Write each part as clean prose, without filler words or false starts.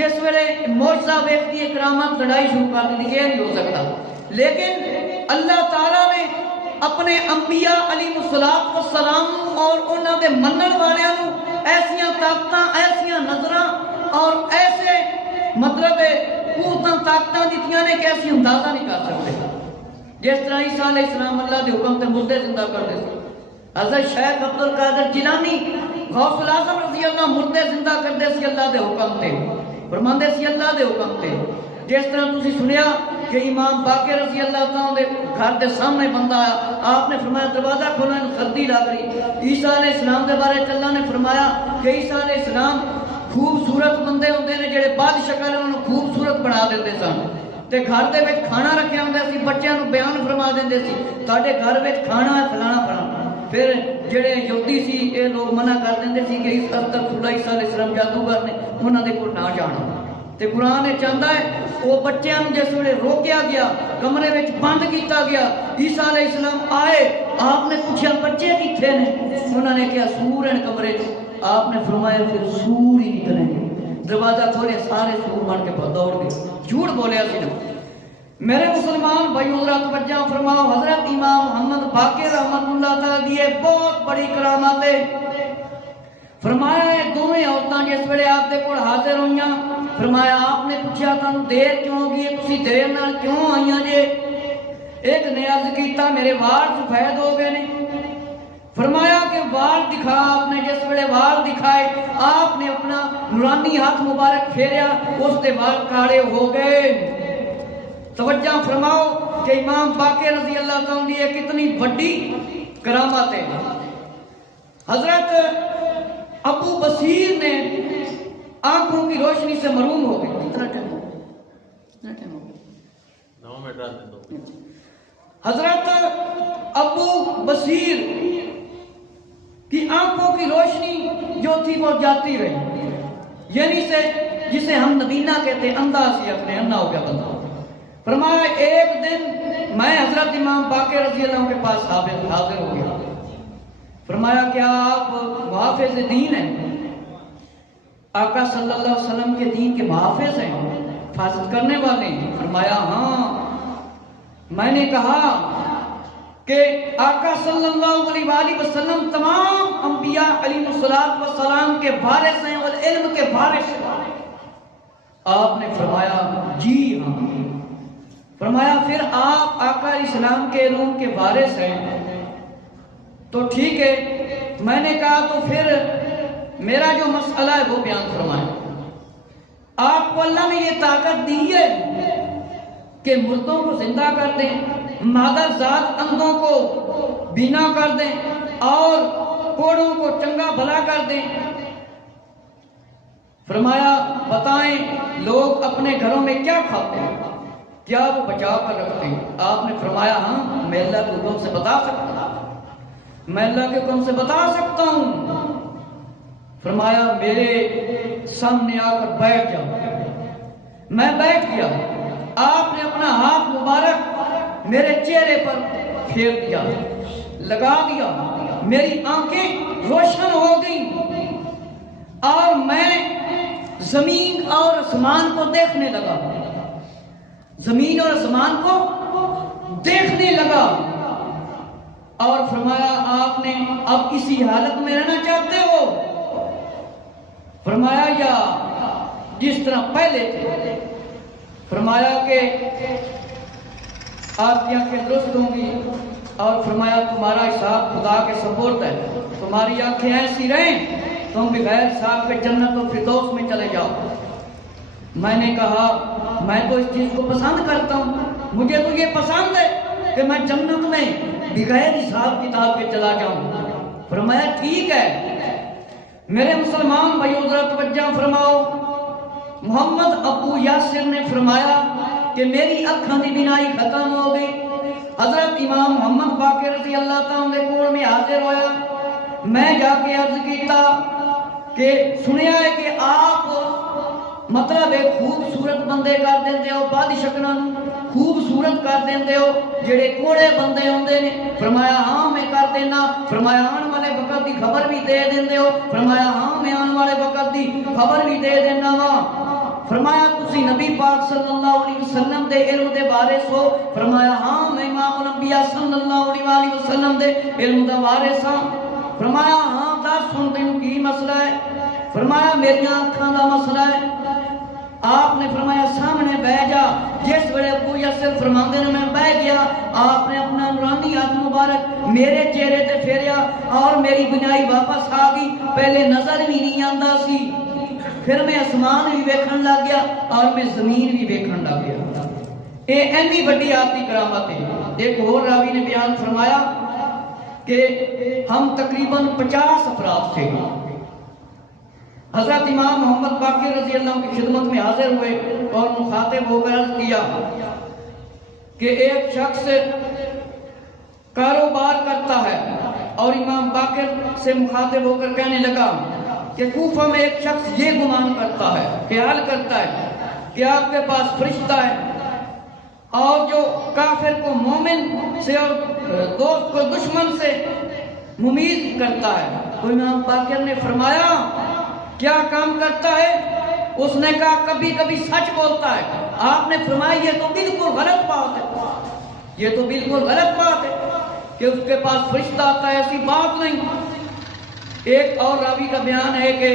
جس ویلے معجزہ ویکھدی ہے کرامت لڑائی شروع کر دی یہ نہیں ہو سکتا. لیکن اللہ تعالیٰ نے اپنے انبیاء علیہ السلام اور انہوں دے منن والوں کو ایسیاں طاقتاں ایسیاں نظراں اور ایسے مطلب قوتاں طاقتاں دیتیاں نے کہ ایسی اندازہ نہیں کر سکتے. جس طرح عیسیٰ علیہ السلام اللہ دے حکم تے مردے زندہ کرتے تھے. حضرت شیخ عبد القادر جیلانی غوث الاعظم رضی اللہ مردے زندہ کرتے سی اللہ دے حکم تے فرماندے سی اللہ دے حکم تے. جس طرح تسی سنیا کہ امام باقر رضی اللہ تعالیٰ دے گھر دے سامنے بندہ آیا, آپ نے فرمایا دروازہ کھولا سردی لگ رہی. عیسیٰ علیہ السلام دے بارے اللہ نے فرمایا کہ عیسیٰ علیہ السلام خوبصورت بندے ہوندے نے جڑے بعد شکل انہوں خوبصورت بنا دیتے سن تے گھر دے وچ کھانا رکھیا ہوندا سی بچیاں نوں بیان فرما دیندے سی تہاڈے گھر وچ کھانا ہے فلانا فلانا. پھر جڑے یہودی سی اے لوگ منع کر دیندے سی کہ اس استغفر عیسیٰ علیہ السلام جادوگر نے انہاں دے کول نہ جانا. تے قرآن نے چاہتا ہے وہ بچیاں جس ویلے روکیا گیا کمرے میں بند کیتا گیا عیسیٰ علیہ السلام آئے آپ نے پوچھا بچے کتنے نے انہوں نے کہا سور ہیں کمرے. آپ نے فرمایا پھر سور ہی نکلیں گے. دروازہ کھولے سارے سور بن کے دوڑ گئے. جھوٹ بولیا سی نا. میرے مسلمان بھائی حضرات توجہ فرماؤ حضرت امام محمد باقر رحمت اللہ تعالیٰ دیے بہت بڑی کرامت ہے. فرمایا ہے دونوں عورتاں جس ویلے آپ دے کول حاضر ہوئیاں فرمایا آپ نے پوچھا تانوں دیر کیوں ہوگی ہے تسی دیر نال کیوں آئیاں جے. ایک نے عرض کیتا میرے وال سفید ہو گئے نے. فرمایا کہ وال دکھا. آپ نے جس ویلے وال دکھائے آپ نے اپنا نورانی ہاتھ مبارک پھیریا اس دے وال کاڑے ہو گئے. توجہ فرماؤ کہ امام باقر رضی اللہ تعالیٰ عنہ یہ کتنی بڑی کرامت ہے. حضرت ابو بصیر نے آنکھوں کی روشنی سے محروم ہو گئے. کتنا ٹائم ہو گیا؟ حضرت ابو بصیر کی آنکھوں کی روشنی جو تھی وہ جاتی رہی. یعنی سے جسے ہم نبینا کہتے ہیں اندھا سی اپنے اندھا ہو گیا بندہ. فرمایا ایک دن میں حضرت امام باقر رضی اللہ عنہ کے پاس حاضر ہو گیا. فرمایا کیا آپ محافظ دین ہیں؟ آقا صلی اللہ علیہ وسلم کے دین کے محافظ ہیں حفاظت کرنے والے ہیں؟ فرمایا ہاں. میں نے کہا کہ آقا صلی اللہ علیہ وآلہ وسلم تمام انبیاء علیہ السلام کے وارث ہیں اور علم کے وارث ہیں. آپ نے فرمایا جی ہاں. فرمایا پھر آپ آقا علیہ السلام کے علوم کے وارث ہیں تو ٹھیک ہے. میں نے کہا تو پھر میرا جو مسئلہ ہے وہ بیان فرمائیں. آپ کو اللہ نے یہ طاقت دی ہے کہ مردوں کو زندہ کر دیں, مادہ ذات اندھوں کو بینا کر دیں اور کوڑوں کو چنگا بھلا کر دیں. فرمایا بتائیں لوگ اپنے گھروں میں کیا کھاتے ہیں, کیا وہ بچا کر رکھتے ہیں؟ آپ نے فرمایا ہاں میں اللہ کے حکم سے بتا سکتا ہوں, میں اللہ کے حکم سے بتا سکتا ہوں. فرمایا میرے سامنے آ کر بیٹھ جاؤ. میں بیٹھ گیا. آپ نے اپنا ہاتھ مبارک میرے چہرے پر پھیر دیا, لگا دیا. میری آنکھیں روشن ہو گئیں اور میں زمین اور آسمان کو دیکھنے لگا. زمین اور آسمان کو دیکھنے لگا اور فرمایا آپ نے اب اسی حالت میں رہنا چاہتے ہو؟ فرمایا یا جس طرح پہلے تھے. فرمایا کہ آپ کی آنکھیں درست ہوں گی اور فرمایا تمہارا حساب خدا کے سپرد ہے, تمہاری آنکھیں ایسی رہیں تم بغیر حساب کے جنت و فردوس میں چلے جاؤ. میں نے کہا میں تو اس چیز کو پسند کرتا ہوں, مجھے تو یہ پسند ہے کہ میں جنت میں بغیر حساب کتاب کے چلا جاؤں. فرمایا ٹھیک ہے. میرے مسلمان بھائی حضرت توجہ فرماؤ. محمد ابو یاسر نے فرمایا کہ میری اکھاں دی بینائی ختم ہو گئی. حضرت امام محمد باقر رضی اللہ تعالیٰ کے کول میں حاضر ہویا. میں جا کے عرض کیتا کہ سنیا ہے کہ آپ مطلب ایک خوبصورت بندے کر دیندے ہو, بادی شکلاں خوبصورت کر دیندے ہو, جڑے کوڑے بندے ہوندے نے. فرمایا ہاں میں کر دینا. فرمایا آن والے وقت دی خبر بھی دے دیندے ہو؟ فرمایا ہاں میں آن والے وقت دی خبر بھی دے دینا وا. فرمایا تسی نبی پاک صلی اللہ علیہ وسلم دے علم دے وارث ہو؟ فرمایا ہاں میں امام الانبیاء صلی اللہ علیہ وسلم دے علم دا وارث ہاں۔ فرمایا ہاں دس سن تینوں کی مسئلہ ہے؟ فرمایا میری آنکھاں دا مسئلہ ہے۔ آپ نے فرمایا سامنے بہ جا۔ جس ویلے ابو یاسر فرماندے نے میں بہ گیا، آپ نے اپنا نورانی ہاتھ مبارک میرے چہرے تے پھیریا اور میری بینائی واپس آ گئی۔ پہلے نظر بھی نہیں آندا سی، پھر میں آسمان بھی ویکھن لگ گیا اور میں زمین بھی ویکھن لگ گیا۔ یہ اینی بڑی آتی کرامت ہے۔ ایک اور راوی نے بیان فرمایا کہ ہم تقریباً 50 افراد تھے۔ حضرت امام محمد باقر رضی اللہ عنہ کی خدمت میں حاضر ہوئے اور مخاطب ہو کر عرض کیا کہ ایک شخص کاروبار کرتا ہے، اور امام باقر سے مخاطب ہو کر کہنے لگا کہ کوفہ میں ایک شخص یہ گمان کرتا ہے، خیال کرتا ہے کہ آپ کے پاس فرشتہ ہے، اور جو کافر کو مومن سے اور دوست کو دشمن سے ممیز کرتا ہے۔ تو امام باقر نے فرمایا کیا کام کرتا ہے؟ اس نے کہا کبھی کبھی سچ بولتا ہے۔ آپ نے فرمایا یہ تو بالکل غلط بات ہے، یہ تو بالکل غلط بات ہے کہ اس کے پاس فرشتہ آتا ہے، ایسی بات نہیں۔ ایک اور راوی کا بیان ہے کہ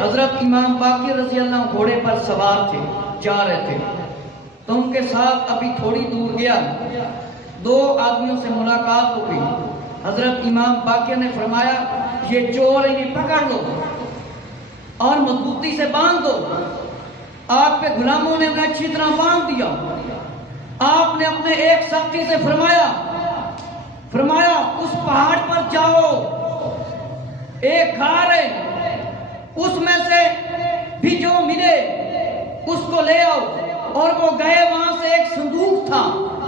حضرت امام باقر رضی اللہ عنہ گھوڑے پر سوار تھے، جا رہے تھے، تو ان کے ساتھ ابھی تھوڑی دور گیا، دو آدمیوں سے ملاقات ہو گئی۔ حضرت امام باقر نے فرمایا یہ چور انہیں پکڑ لو اور مضبوطی سے باندھ دو۔ آپ کے غلاموں نے انہیں اچھی طرح باندھ دیا۔ آپ نے اپنے ایک ساتھی سے فرمایا اس پہاڑ پر جاؤ، ایک غار ہے، اس میں سے بھی جو ملے اس کو لے آؤ۔ اور وہ گئے، وہاں سے ایک صندوق تھا،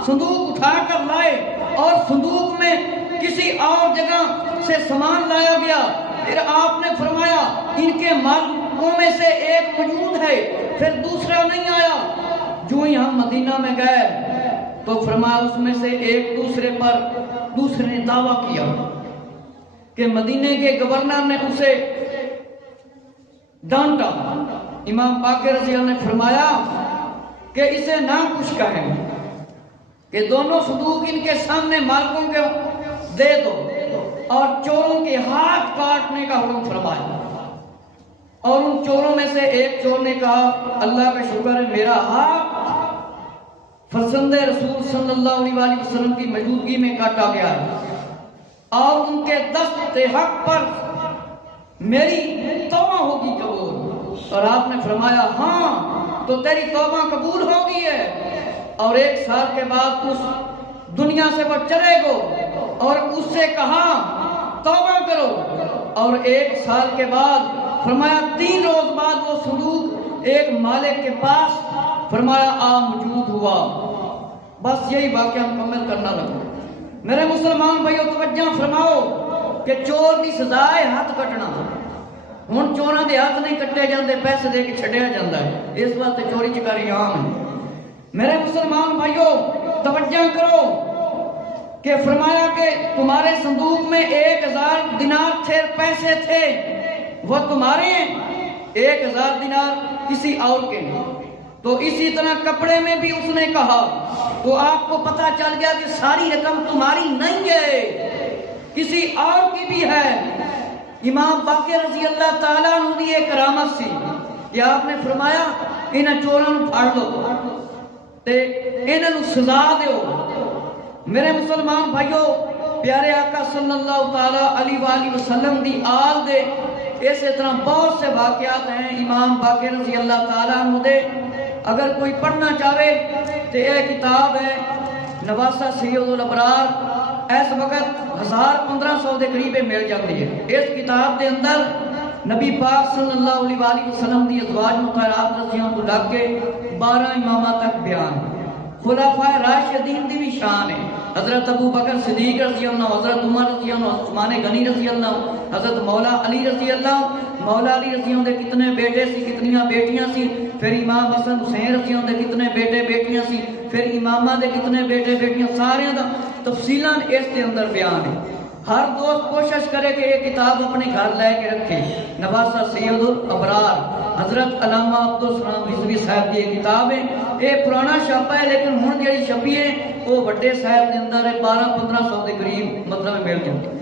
صندوق اٹھا کر لائے، اور صندوق میں کسی اور جگہ سے سامان لایا گیا۔ پھر آپ نے فرمایا ان کے مالکوں میں سے ایک موجود ہے، پھر دوسرا نہیں آیا۔ جو ہی ہم مدینہ میں گئے تو فرمایا اس میں سے ایک دوسرے نے دعویٰ کیا کہ مدینے کے گورنر نے اسے ڈانٹا۔ امام باقر رضی اللہ عنہ نے فرمایا کہ اسے نہ کچھ کہیں، کہ دونوں صندوق ان کے سامنے مالکوں کے دے دو اور چوروں کے ہاتھ کاٹنے کا حکم فرمایا۔ اور ان چوروں میں سے ایک چور نے کہا اللہ کا شکر ہے میرا ہاتھ فرزند رسول صلی اللہ علیہ وسلم کی موجودگی میں کاٹا گیا ہے، اور ان کے دست حق پر میری توبہ ہوگی قبول۔ اور آپ نے فرمایا ہاں تو تیری توبہ قبول ہوگی ہے، اور 1 سال کے بعد اس دنیا سے وہ چلے گو، اور اس سے کہا توبہ کرو۔ اور 1 سال کے بعد فرمایا 3 روز بعد وہ صندوق ایک مالک کے پاس فرمایا موجود ہوا۔ بس یہی واقعہ مکمل کرنا لگا۔ میرے مسلمان بھائیو توجہ فرماؤ کہ چور کی سزا ہے ہاتھ کٹنا۔ ہن چوراں دے ہاتھ نہیں کٹے جاندے، پیسے دے کے چھڈیا جاندا ہے، اس واسطے چوری چکاری عام ہے۔ میرے مسلمان بھائیو توجہ کرو کہ فرمایا کہ تمہارے صندوق میں 1000 دینار تھے، پیسے تھے، وہ تمہارے ہیں، 1000 دینار کسی اور کے ہیں۔ تو اسی طرح کپڑے میں بھی اس نے کہا، تو آپ کو پتہ چل گیا کہ ساری رقم تمہاری نہیں ہے، کسی اور کی بھی ہے۔ امام باقر رضی اللہ تعالیٰ عنہ دی ایک کرامت سی کہ آپ نے فرمایا انہاں چوراں نوں پھڑ لو تے انہاں نوں سزا دیو۔ میرے مسلمان بھائیو پیارے آقا صلی اللہ تعالیٰ علیہ وآلہ وسلم دی آل دے اسی طرح بہت سے واقعات ہیں امام باقر رضی اللہ تعالیٰ عنہ دے۔ اگر کوئی پڑھنا چاہے تو یہ کتاب ہے نواسہ سید الابرار، اس وقت 1500 دے قریب مل جاتی ہے۔ اس کتاب دے اندر نبی پاک صلی اللہ علیہ وآلہ وسلم دی ازواج مطہرات رضی اللہ عنہ لگ کے 12 امامہ تک بیان، خلفائے راشدین دی بھی شان ہے، حضرت ابو بکر صدیق رضی اللہ عنہ، حضرت عمر رضی اللہ عنہ، عثمان غنی رضی اللہ عنہ، حضرت مولا علی رضی اللہ عنہ، مولا علی رضی اللہ عنہ دے کتنے بیٹے سی، کتنیاں بیٹیاں سی، پھر امام حسن حسین رضی اللہ عنہ دے کتنے بیٹے بیٹیاں سی، پھر امامہ دے کتنے بیٹے بیٹیاں، سارے دا تفصیلاً اس دے اندر بیان ہے۔ ہر دوست کوشش کرے کہ یہ کتاب اپنے گھر لے کے رکھے. نواسا سید الابرار حضرت علامہ عبدالسلام رضوی صاحب کی یہ کتاب ہے. یہ پرانا چھاپا ہے لیکن ہن جڑی چھپی ہے وہ بڑے صاحب کے اندر 1200-1500 کے قریب مطلب مل جاتی.